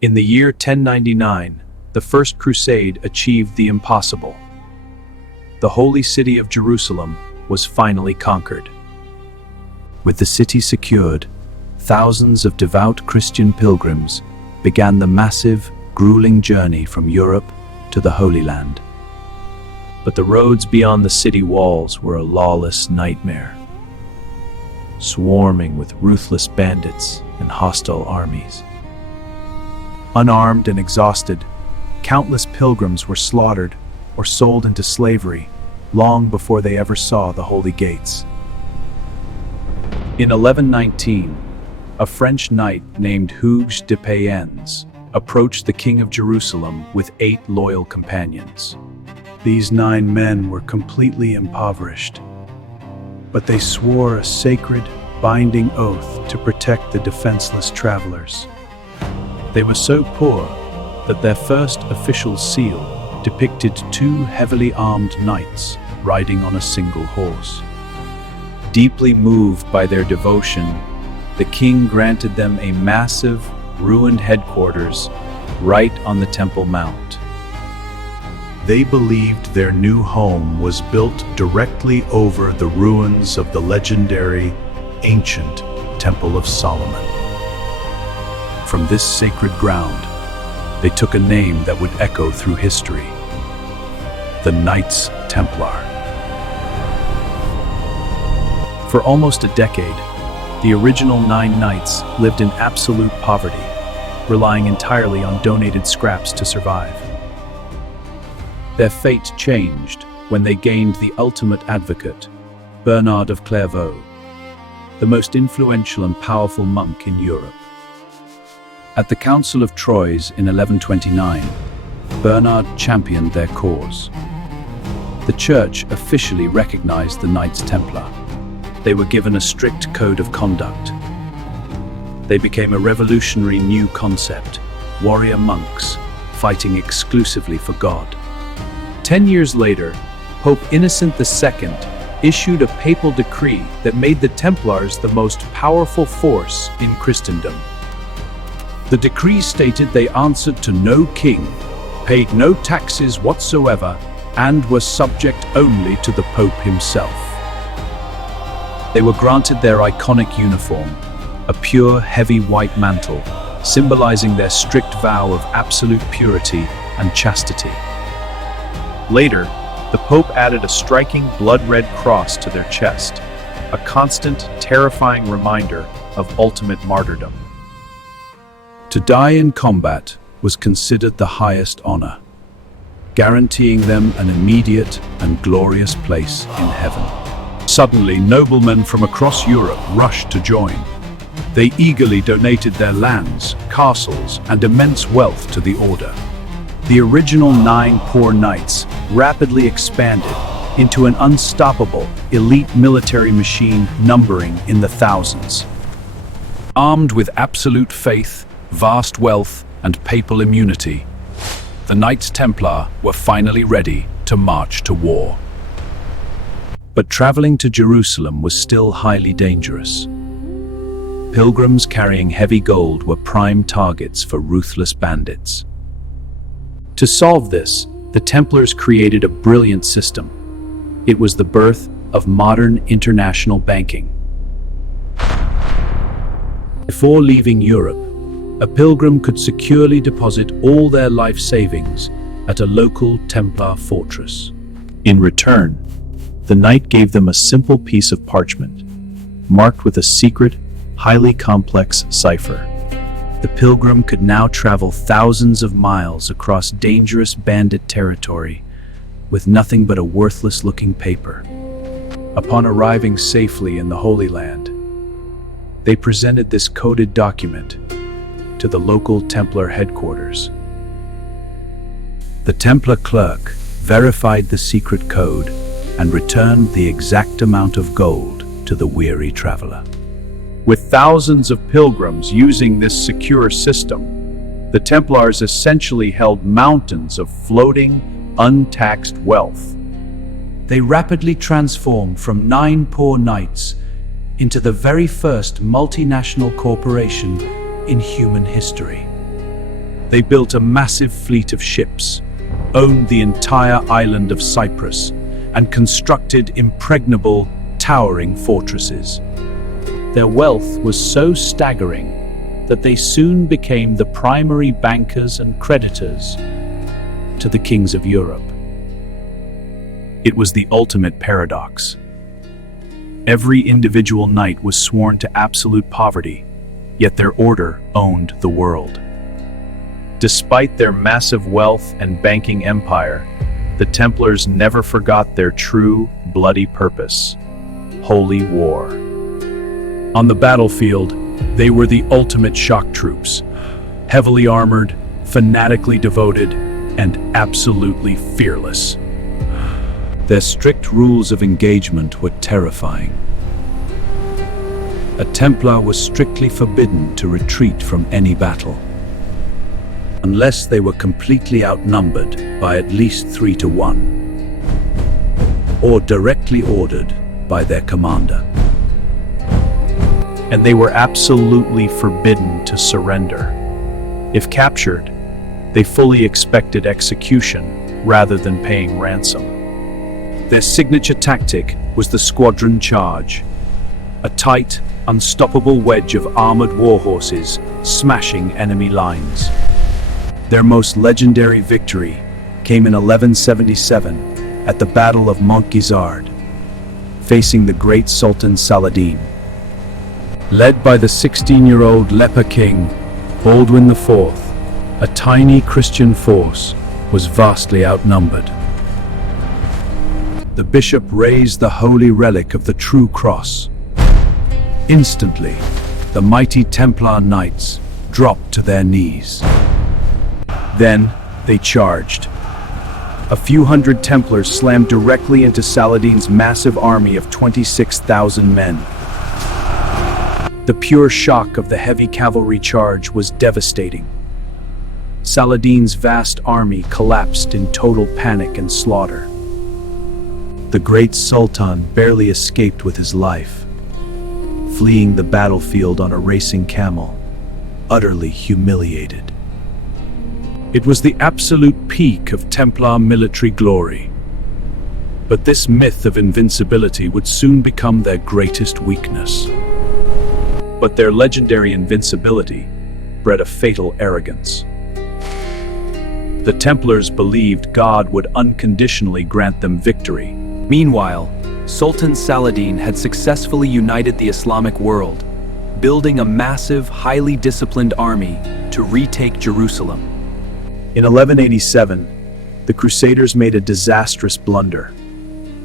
In the year 1099, the First Crusade achieved the impossible. The holy city of Jerusalem was finally conquered. With the city secured, thousands of devout Christian pilgrims began the massive, grueling journey from Europe to the Holy Land. But the roads beyond the city walls were a lawless nightmare, swarming with ruthless bandits and hostile armies. Unarmed and exhausted, countless pilgrims were slaughtered or sold into slavery long before they ever saw the holy gates. In 1119, a French knight named Hugues de Payens approached the king of Jerusalem with 8 loyal companions. These 9 men were completely impoverished, but they swore a sacred, binding oath to protect the defenseless travelers. They were so poor that their first official seal depicted 2 heavily armed knights riding on a single horse. Deeply moved by their devotion, the king granted them a massive, ruined headquarters right on the Temple Mount. They believed their new home was built directly over the ruins of the legendary, ancient Temple of Solomon. From this sacred ground, they took a name that would echo through history: the Knights Templar. For almost a decade, the original 9 knights lived in absolute poverty, relying entirely on donated scraps to survive. Their fate changed when they gained the ultimate advocate, Bernard of Clairvaux, the most influential and powerful monk in Europe. At the Council of Troyes in 1129, Bernard championed their cause. The Church officially recognized the Knights Templar. They were given a strict code of conduct. They became a revolutionary new concept: warrior monks fighting exclusively for God. 10 years later, Pope Innocent II issued a papal decree that made the Templars the most powerful force in Christendom. The decree stated they answered to no king, paid no taxes whatsoever, and were subject only to the Pope himself. They were granted their iconic uniform, a pure, heavy white mantle, symbolizing their strict vow of absolute purity and chastity. Later, the Pope added a striking blood-red cross to their chest, a constant, terrifying reminder of ultimate martyrdom. To die in combat was considered the highest honor, guaranteeing them an immediate and glorious place in heaven. Suddenly, noblemen from across Europe rushed to join. They eagerly donated their lands, castles, and immense wealth to the order. The original 9 poor knights rapidly expanded into an unstoppable, elite military machine numbering in the thousands. Armed with absolute faith, vast wealth, and papal immunity, the Knights Templar were finally ready to march to war. But traveling to Jerusalem was still highly dangerous. Pilgrims carrying heavy gold were prime targets for ruthless bandits. To solve this, the Templars created a brilliant system. It was the birth of modern international banking. Before leaving Europe, a pilgrim could securely deposit all their life savings at a local Templar fortress. In return, the knight gave them a simple piece of parchment, marked with a secret, highly complex cipher. The pilgrim could now travel thousands of miles across dangerous bandit territory with nothing but a worthless-looking paper. Upon arriving safely in the Holy Land, they presented this coded document to the local Templar headquarters. The Templar clerk verified the secret code and returned the exact amount of gold to the weary traveler. With thousands of pilgrims using this secure system, the Templars essentially held mountains of floating, untaxed wealth. They rapidly transformed from 9 poor knights into the very first multinational corporation in human history. They built a massive fleet of ships, owned the entire island of Cyprus, and constructed impregnable, towering fortresses. Their wealth was so staggering that they soon became the primary bankers and creditors to the kings of Europe. It was the ultimate paradox. Every individual knight was sworn to absolute poverty, yet their order owned the world. Despite their massive wealth and banking empire, the Templars never forgot their true, bloody purpose: holy war. On the battlefield, they were the ultimate shock troops, heavily armored, fanatically devoted, and absolutely fearless. Their strict rules of engagement were terrifying. A Templar was strictly forbidden to retreat from any battle, unless they were completely outnumbered by at least 3-1, or directly ordered by their commander. And they were absolutely forbidden to surrender. If captured, they fully expected execution rather than paying ransom. Their signature tactic was the squadron charge, a tight, unstoppable wedge of armored warhorses smashing enemy lines. Their most legendary victory came in 1177 at the Battle of Montgizard, facing the great Sultan Saladin. Led by the 16-year-old leper king, Baldwin IV, a tiny Christian force was vastly outnumbered. The bishop raised the holy relic of the true cross. Instantly, the mighty Templar knights dropped to their knees. Then they charged. A few hundred Templars slammed directly into Saladin's massive army of 26,000 men. The pure shock of the heavy cavalry charge was devastating. Saladin's vast army collapsed in total panic and slaughter. The great Sultan barely escaped with his life, fleeing the battlefield on a racing camel, utterly humiliated. It was the absolute peak of Templar military glory. But this myth of invincibility would soon become their greatest weakness. But their legendary invincibility bred a fatal arrogance. The Templars believed God would unconditionally grant them victory. Meanwhile, Sultan Saladin had successfully united the Islamic world, building a massive, highly disciplined army to retake Jerusalem. In 1187, the Crusaders made a disastrous blunder.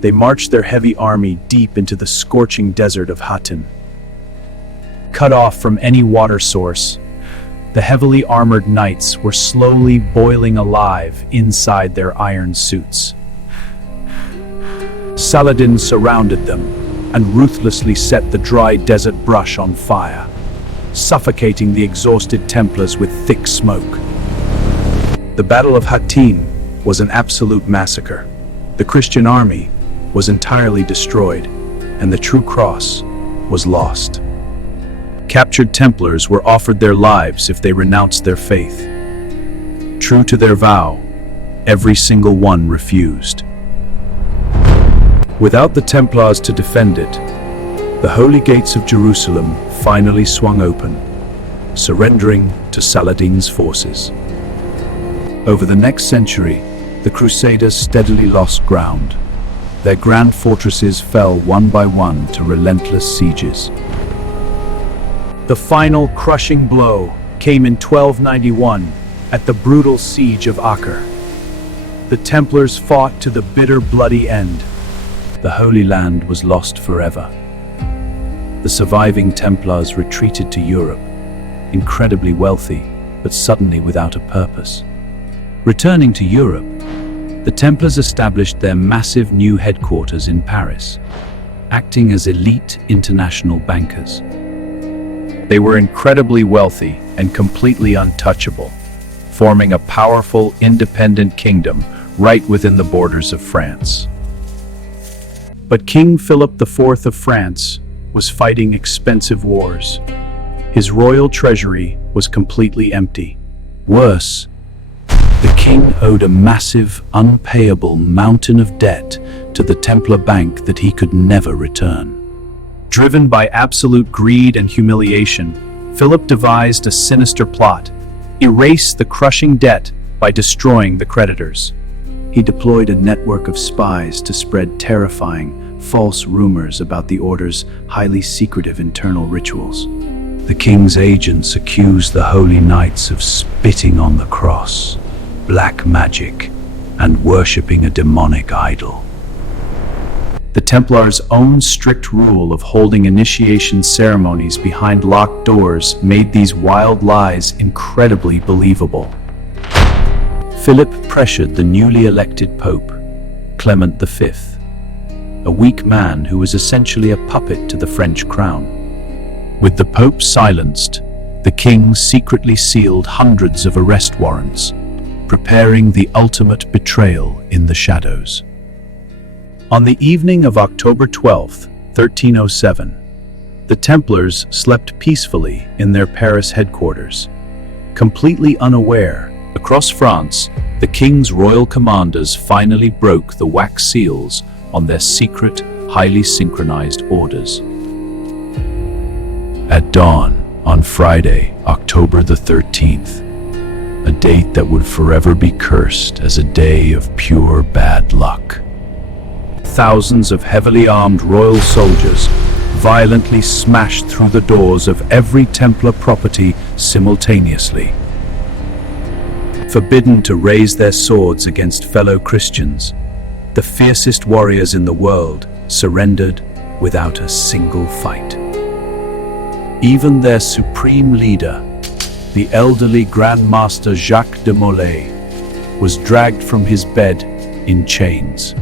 They marched their heavy army deep into the scorching desert of Hattin. Cut off from any water source, the heavily armored knights were slowly boiling alive inside their iron suits. Saladin surrounded them and ruthlessly set the dry desert brush on fire, suffocating the exhausted Templars with thick smoke. The Battle of Hattin was an absolute massacre. The Christian army was entirely destroyed, and the true cross was lost. Captured Templars were offered their lives if they renounced their faith. True to their vow, every single one refused. Without the Templars to defend it, the holy gates of Jerusalem finally swung open, surrendering to Saladin's forces. Over the next century, the Crusaders steadily lost ground. Their grand fortresses fell one by one to relentless sieges. The final crushing blow came in 1291 at the brutal siege of Acre. The Templars fought to the bitter, bloody end. The Holy Land was lost forever. The surviving Templars retreated to Europe, incredibly wealthy, but suddenly without a purpose. Returning to Europe, the Templars established their massive new headquarters in Paris, acting as elite international bankers. They were incredibly wealthy and completely untouchable, forming a powerful, independent kingdom right within the borders of France. But King Philip IV of France was fighting expensive wars. His royal treasury was completely empty. Worse, the king owed a massive, unpayable mountain of debt to the Templar bank that he could never return. Driven by absolute greed and humiliation, Philip devised a sinister plot: erase the crushing debt by destroying the creditors. He deployed a network of spies to spread terrifying, false rumors about the order's highly secretive internal rituals. The king's agents accused the Holy Knights of spitting on the cross, black magic, and worshipping a demonic idol. The Templars' own strict rule of holding initiation ceremonies behind locked doors made these wild lies incredibly believable. Philip pressured the newly elected Pope, Clement V, a weak man who was essentially a puppet to the French crown. With the Pope silenced, the king secretly sealed hundreds of arrest warrants, preparing the ultimate betrayal in the shadows. On the evening of October 12, 1307, the Templars slept peacefully in their Paris headquarters. Completely unaware, across France, the king's royal commanders finally broke the wax seals on their secret, highly synchronized orders. At dawn, on Friday, October the 13th, a date that would forever be cursed as a day of pure bad luck, thousands of heavily armed royal soldiers violently smashed through the doors of every Templar property simultaneously. Forbidden to raise their swords against fellow Christians, the fiercest warriors in the world surrendered without a single fight. Even their supreme leader, the elderly Grand Master Jacques de Molay, was dragged from his bed in chains.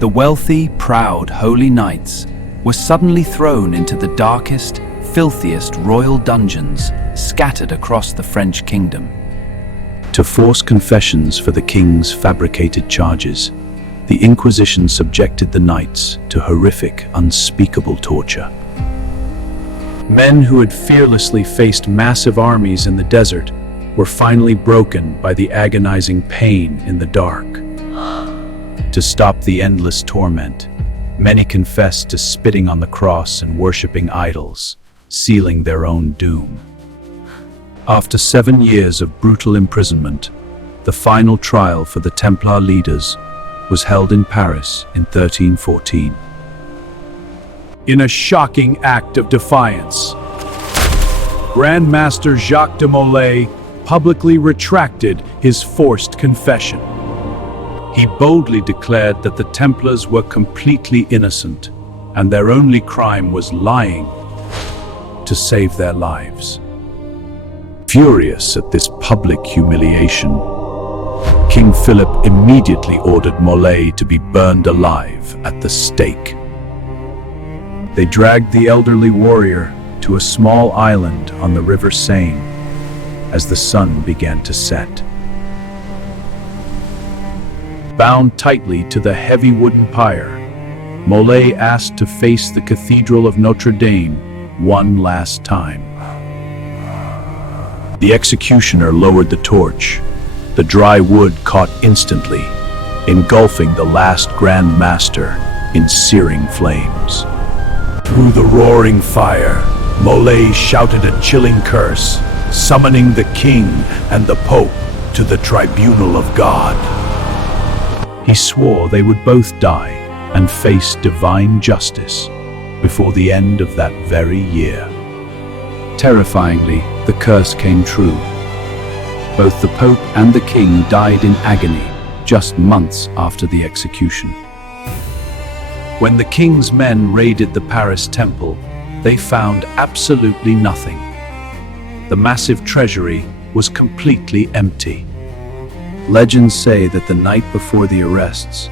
The wealthy, proud Holy Knights were suddenly thrown into the darkest, filthiest royal dungeons scattered across the French kingdom. To force confessions for the king's fabricated charges, the Inquisition subjected the knights to horrific, unspeakable torture. Men who had fearlessly faced massive armies in the desert were finally broken by the agonizing pain in the dark. To stop the endless torment, many confessed to spitting on the cross and worshipping idols, sealing their own doom. After 7 years of brutal imprisonment, the final trial for the Templar leaders was held in Paris in 1314. In a shocking act of defiance, Grand Master Jacques de Molay publicly retracted his forced confession. He boldly declared that the Templars were completely innocent, and their only crime was lying to save their lives. Furious at this public humiliation, King Philip immediately ordered Molay to be burned alive at the stake. They dragged the elderly warrior to a small island on the River Seine as the sun began to set. Bound tightly to the heavy wooden pyre, Molay asked to face the Cathedral of Notre Dame one last time. The executioner lowered the torch. The dry wood caught instantly, engulfing the last Grand Master in searing flames. Through the roaring fire, Molay shouted a chilling curse, summoning the king and the Pope to the tribunal of God. He swore they would both die and face divine justice before the end of that very year. Terrifyingly, the curse came true. Both the Pope and the king died in agony just months after the execution. When the king's men raided the Paris temple, they found absolutely nothing. The massive treasury was completely empty. Legends say that the night before the arrests,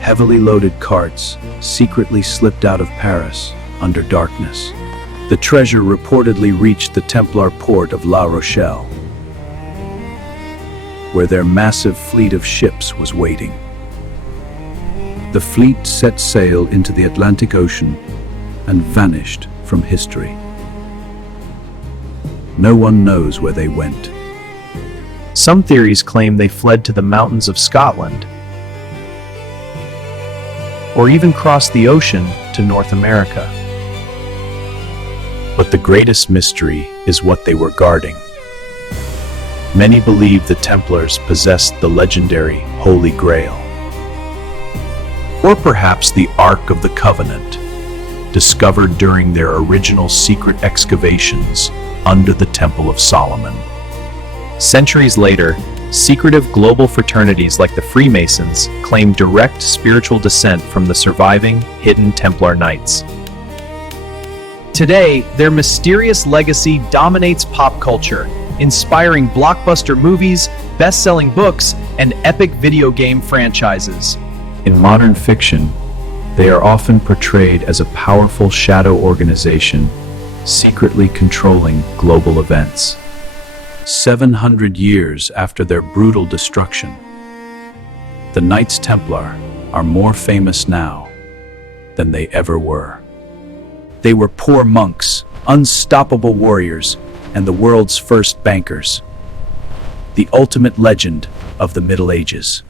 heavily loaded carts secretly slipped out of Paris under darkness. The treasure reportedly reached the Templar port of La Rochelle, where their massive fleet of ships was waiting. The fleet set sail into the Atlantic Ocean and vanished from history. No one knows where they went, Some theories claim they fled to the mountains of Scotland, or even crossed the ocean to North America. But the greatest mystery is what they were guarding. Many believe the Templars possessed the legendary Holy Grail, or perhaps the Ark of the Covenant, discovered during their original secret excavations under the Temple of Solomon. Centuries later, secretive global fraternities like the Freemasons claim direct spiritual descent from the surviving, hidden Templar Knights. Today, their mysterious legacy dominates pop culture, inspiring blockbuster movies, best-selling books, and epic video game franchises. In modern fiction, they are often portrayed as a powerful shadow organization, secretly controlling global events. 700 years after their brutal destruction, the Knights Templar are more famous now than they ever were. They were poor monks, unstoppable warriors, and the world's first bankers. The ultimate legend of the Middle Ages.